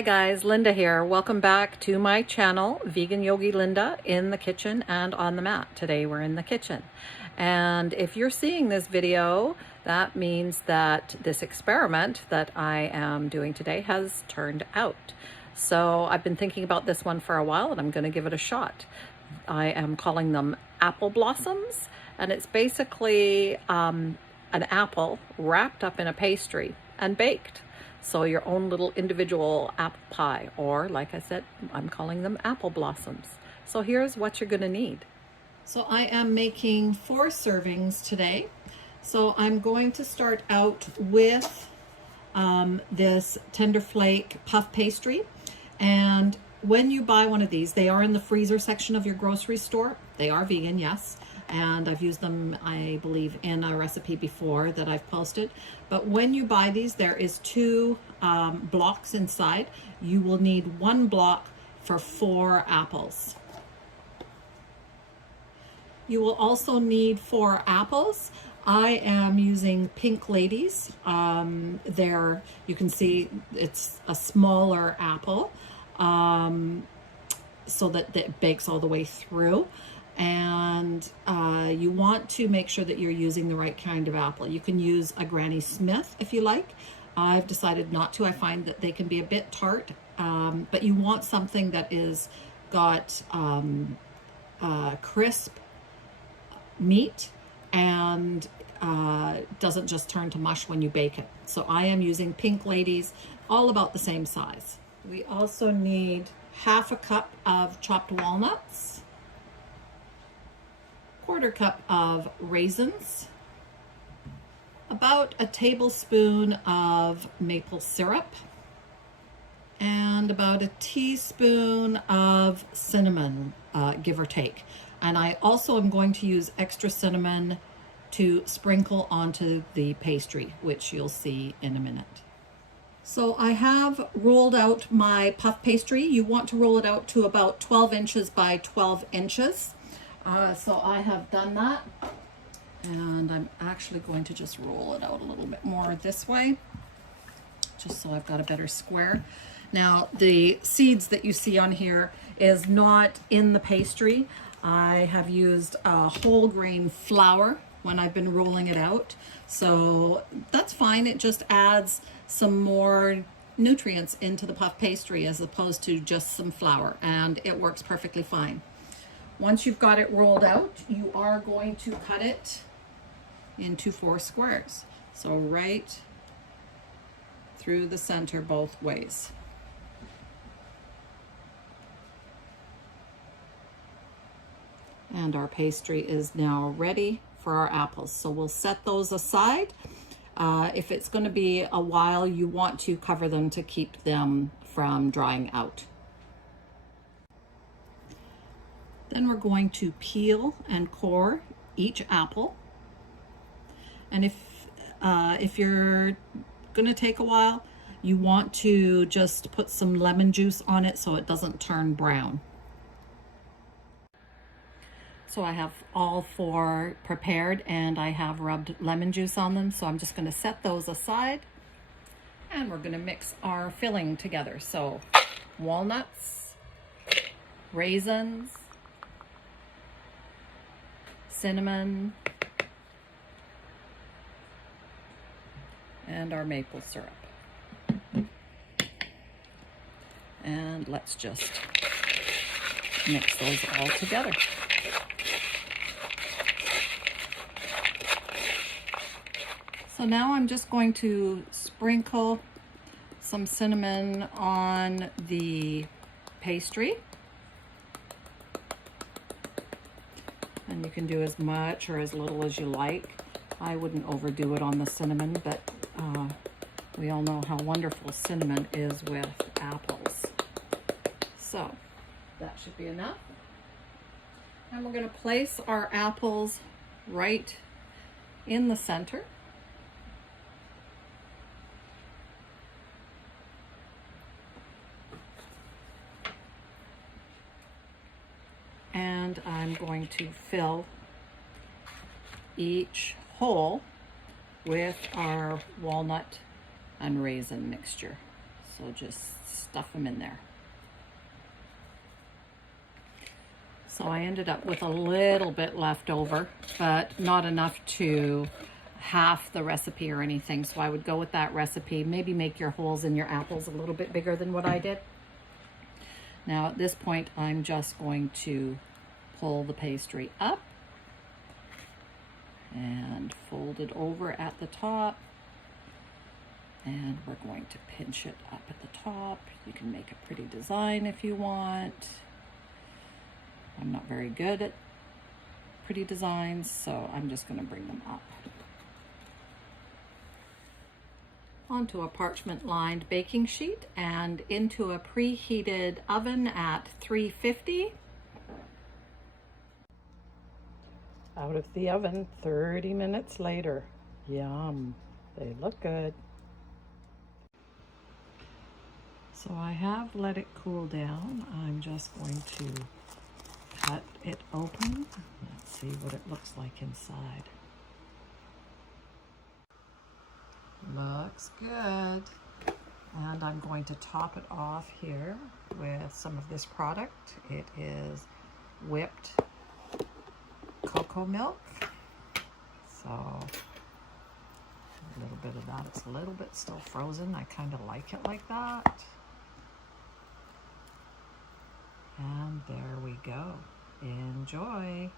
Hi guys, Linda here. Welcome back to my channel, Vegan Yogi Linda, in the kitchen and on the mat. Today we're in the kitchen. And if you're seeing this video, that means that this experiment that I am doing today has turned out. So I've been thinking about this one for a while and I'm going to give it a shot. I am calling them apple blossoms, and it's basically an apple wrapped up in a pastry and baked. So your own little individual apple pie, or like I said, I'm calling them apple blossoms. So here's what you're going to need. So I am making 4 servings today. So I'm going to start out with this Tender Flake puff pastry. And when you buy one of these, they are in the freezer section of your grocery store. They are vegan, yes. And I've used them, I believe, in a recipe before that I've posted. But when you buy these, there is 2 blocks inside. You will need 1 block for 4 apples. You will also need 4 apples. I am using Pink Ladies. There, you can see it's a smaller apple, so that it bakes all the way through. And you want to make sure that you're using the right kind of apple. You can use a Granny Smith if you like. I've decided not to. I find that they can be a bit tart, but you want something that is got crisp meat and doesn't just turn to mush when you bake it. So I am using Pink Ladies, all about the same size. We also need 1/2 cup of chopped walnuts, 1/4 cup of raisins, about a tablespoon of maple syrup, and about a teaspoon of cinnamon, give or take. And I also am going to use extra cinnamon to sprinkle onto the pastry, which you'll see in a minute. So I have rolled out my puff pastry. You want to roll it out to about 12 inches by 12 inches. So I have done that, and I'm actually going to just roll it out a little bit more this way, just so I've got a better square. Now, the seeds that you see on here is not in the pastry. I have used whole grain flour when I've been rolling it out, so that's fine. It just adds some more nutrients into the puff pastry as opposed to just some flour, and it works perfectly fine. Once you've got it rolled out, you are going to cut it into 4 squares. So right through the center both ways. And our pastry is now ready for our apples. So we'll set those aside. If it's going to be a while, you want to cover them to keep them from drying out. Then we're going to peel and core each apple. And if you're going to take a while, you want to just put some lemon juice on it so it doesn't turn brown. So I have all 4 prepared, and I have rubbed lemon juice on them. So I'm just going to set those aside, and we're going to mix our filling together. So walnuts, raisins, cinnamon, and our maple syrup. And let's just mix those all together. So now I'm just going to sprinkle some cinnamon on the pastry. And you can do as much or as little as you like. I wouldn't overdo it on the cinnamon, but we all know how wonderful cinnamon is with apples. So that should be enough. And we're going to place our apples right in the center. And I'm going to fill each hole with our walnut and raisin mixture. So just stuff them in there. So I ended up with a little bit left over, but not enough to half the recipe or anything. So I would go with that recipe. Maybe make your holes in your apples a little bit bigger than what I did. Now at this point, I'm just going to pull the pastry up and fold it over at the top. And we're going to pinch it up at the top. You can make a pretty design if you want. I'm not very good at pretty designs, so I'm just going to bring them up. Onto a parchment lined baking sheet and into a preheated oven at 350. Out of the oven 30 minutes later. Yum, they look good. So I have let it cool down. I'm just going to cut it open. Let's see what it looks like inside. Looks good. And I'm going to top it off here with some of this product. It is whipped cocoa milk. So a little bit of that. It's a little bit still frozen. I kind of like it like that. And there we go. Enjoy.